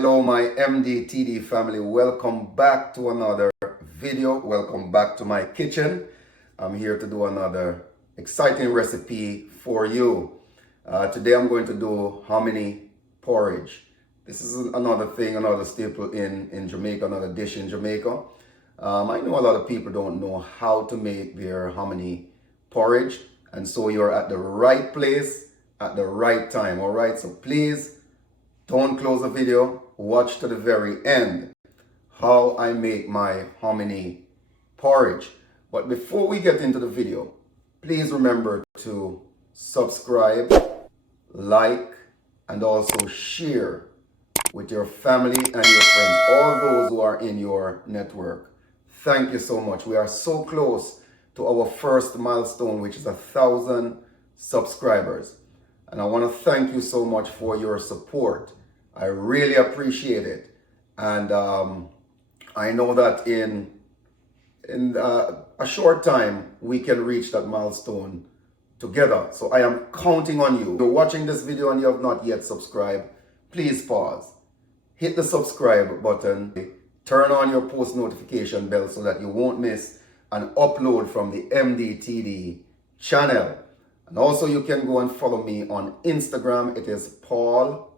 hello my MDTD family. Welcome back to another video. Welcome back to my kitchen. I'm here to do another exciting recipe for you. Today I'm going to do hominy porridge. This is another thing, another staple in Jamaica, another dish in Jamaica. I know a lot of people don't know how to make their hominy porridge, and so you're at the right place at the right time. All right, so please don't close the video. Watch to the very end how I make my hominy porridge. But before we get into the video, please remember to subscribe, like, and also share with your family and your friends, all those who are in your network. Thank you so much. We are so close to our first milestone, which is 1,000 subscribers. And I want to thank you so much for your support. I really appreciate it. And I know that in a short time, we can reach that milestone together. So I am counting on you. If you're watching this video and you have not yet subscribed, please pause. Hit the subscribe button. Turn on your post notification bell so that you won't miss an upload from the MDTD channel. And also you can go and follow me on Instagram. It is Paul_MDTD.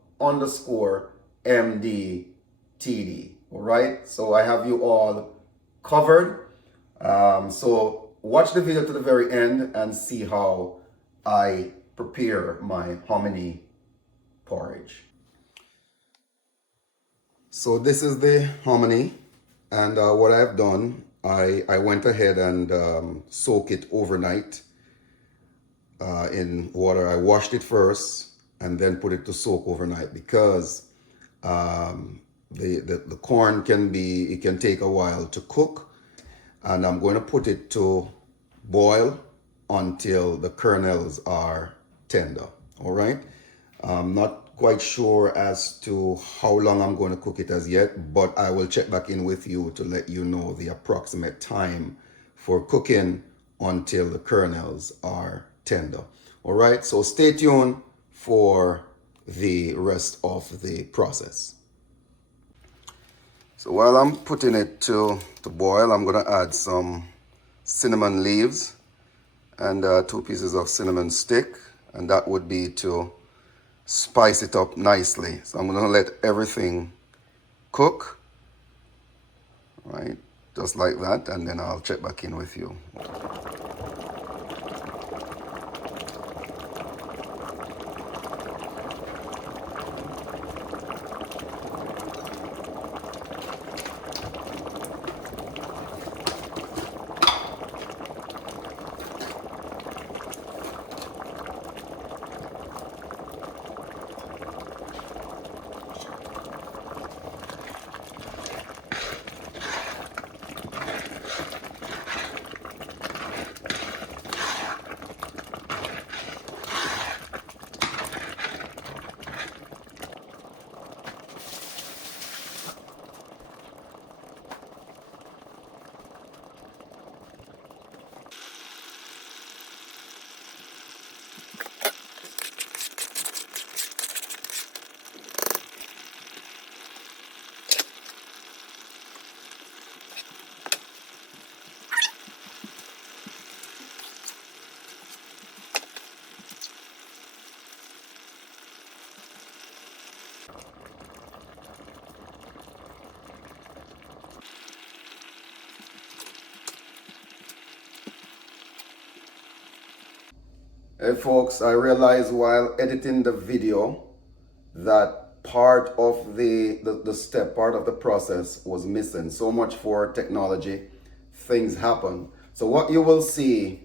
All right. So I have you all covered. So watch the video to the very end and see how I prepare my hominy porridge. So this is the hominy, and what I've done, I went ahead and soak it overnight in water. I washed it first and then put it to soak overnight because the corn can take a while to cook, and I'm going to put it to boil until the kernels are tender. All right. I'm not quite sure as to how long I'm going to cook it as yet, but I will check back in with you to let you know the approximate time for cooking until the kernels are tender. All right, so stay tuned for the rest of the process. So while I'm putting it to boil, I'm going to add some cinnamon leaves and 2 pieces of cinnamon stick, and that would be to spice it up nicely. So I'm going to let everything cook, right, just like that, and then I'll check back in with you. Hey folks, I realized while editing the video that part of the step, part of the process was missing. So much for technology, things happen. So what you will see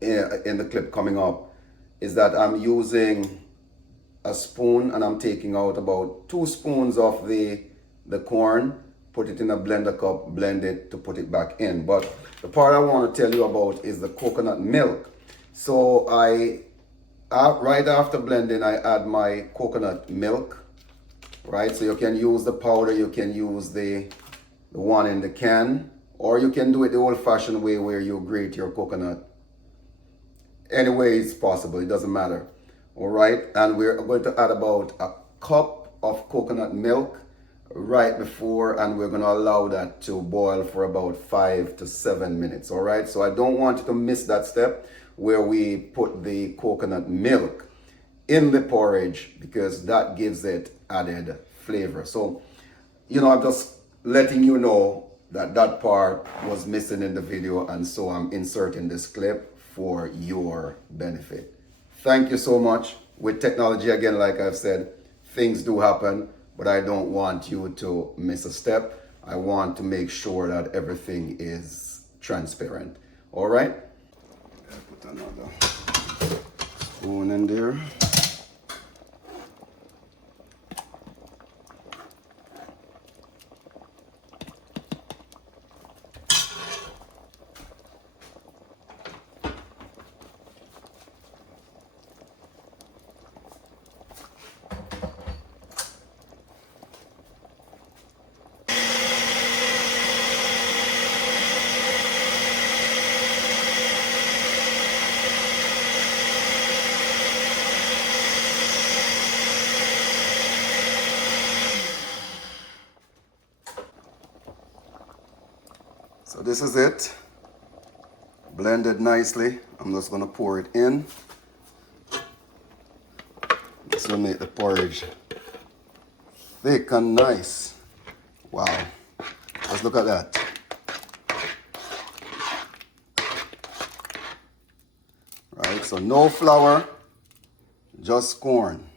in the clip coming up is that I'm using a spoon and I'm taking out about 2 spoons of the corn, put it in a blender cup, blend it to put it back in. But the part I want to tell you about is the coconut milk. So right after blending, I add my coconut milk, right? So you can use the powder, you can use the one in the can, or you can do it the old-fashioned way where you grate your coconut. Any way it's possible, it doesn't matter. All right, and we're going to add about a cup of coconut milk right before, and we're going to allow that to boil for about 5 to 7 minutes. All right, so I don't want you to miss that step where we put the coconut milk in the porridge, because that gives it added flavor. So, you know, I'm just letting you know that that part was missing in the video, and so I'm inserting this clip for your benefit. Thank you so much. With technology, again, like I've said, things do happen, but I don't want you to miss a step. I want to make sure that everything is transparent. All right? Put another spoon in there. So this is it, blended nicely. I'm just gonna pour it in. This will make the porridge thick and nice. Wow, let's look at that. Right, so no flour, just corn.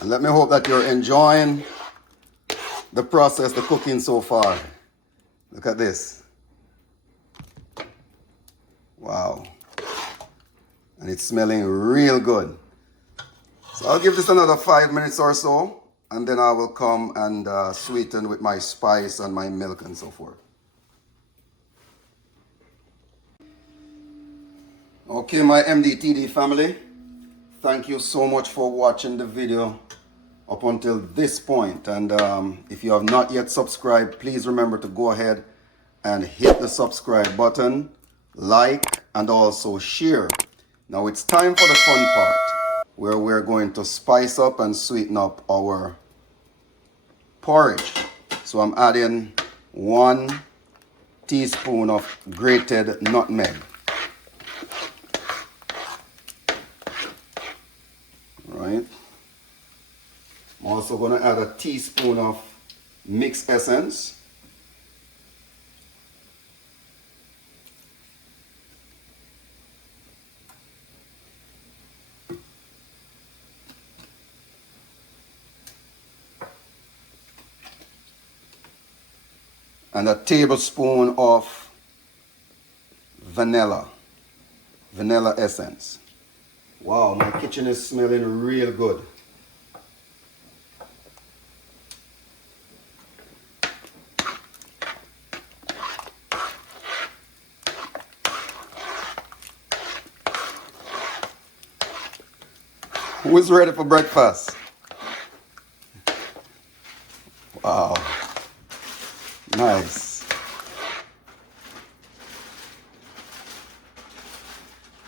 And let me hope that you're enjoying the process, the cooking so far. Look at this. Wow. And it's smelling real good. So I'll give this another 5 minutes or so, and then I will come and sweeten with my spice and my milk and so forth. Okay, my MDTD family, thank you so much for watching the video up until this point. And if you have not yet subscribed, please remember to go ahead and hit the subscribe button, like, and also share. Now it's time for the fun part, where we're going to spice up and sweeten up our porridge. So I'm adding 1 teaspoon of grated nutmeg. Right. I'm also going to add a teaspoon of mixed essence. And a tablespoon of vanilla essence. Wow, my kitchen is smelling real good. Who is ready for breakfast? Wow. Nice.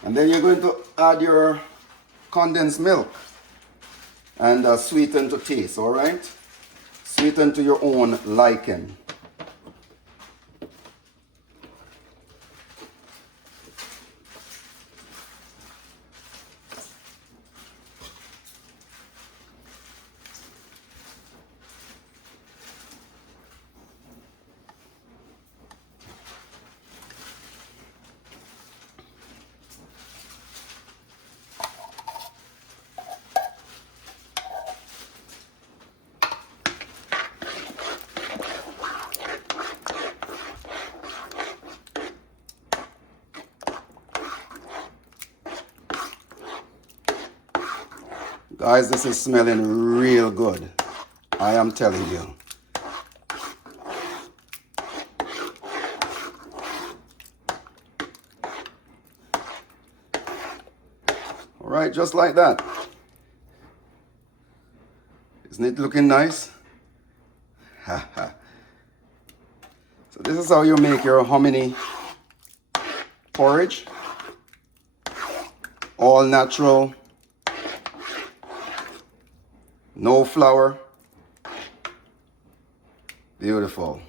And then you're going to add your condensed milk and sweeten to taste, all right? Sweeten to your own liking. Guys, this is smelling real good. I am telling you. All right, just like that. Isn't it looking nice? So this is how you make your hominy porridge. All natural, no flour. Beautiful.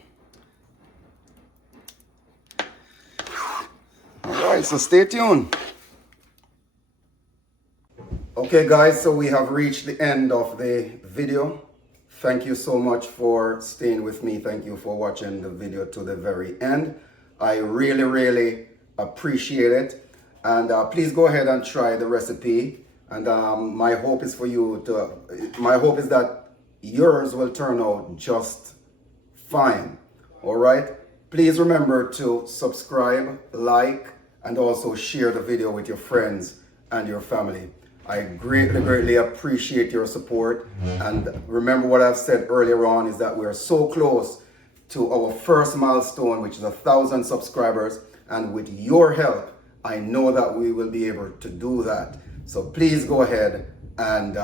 All right, so stay tuned. Okay guys, so we have reached the end of the video. Thank you so much for staying with me. Thank you for watching the video to the very end. I really appreciate it. And please go ahead and try the recipe. And my hope is that yours will turn out just fine. All right. Please remember to subscribe, like, and also share the video with your friends and your family. I greatly appreciate your support. And remember what I've said earlier on is that we are so close to our first milestone, which is 1,000 subscribers. And with your help, I know that we will be able to do that. So please go ahead and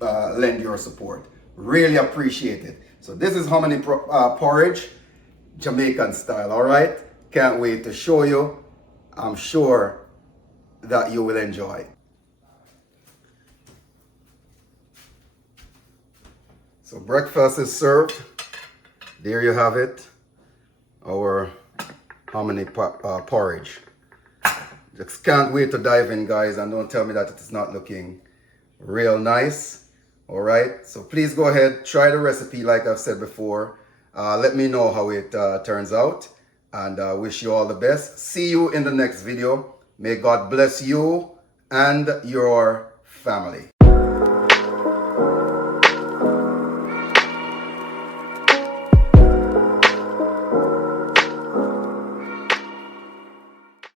lend your support. Really appreciate it. So this is hominy porridge, Jamaican style, all right? Can't wait to show you. I'm sure that you will enjoy. So breakfast is served. There you have it, our hominy porridge. Just can't wait to dive in, guys, and don't tell me that it is not looking real nice. All right, so please go ahead, try the recipe like I've said before. Let me know how it turns out, and wish you all the best. See you in the next video. May God bless you and your family.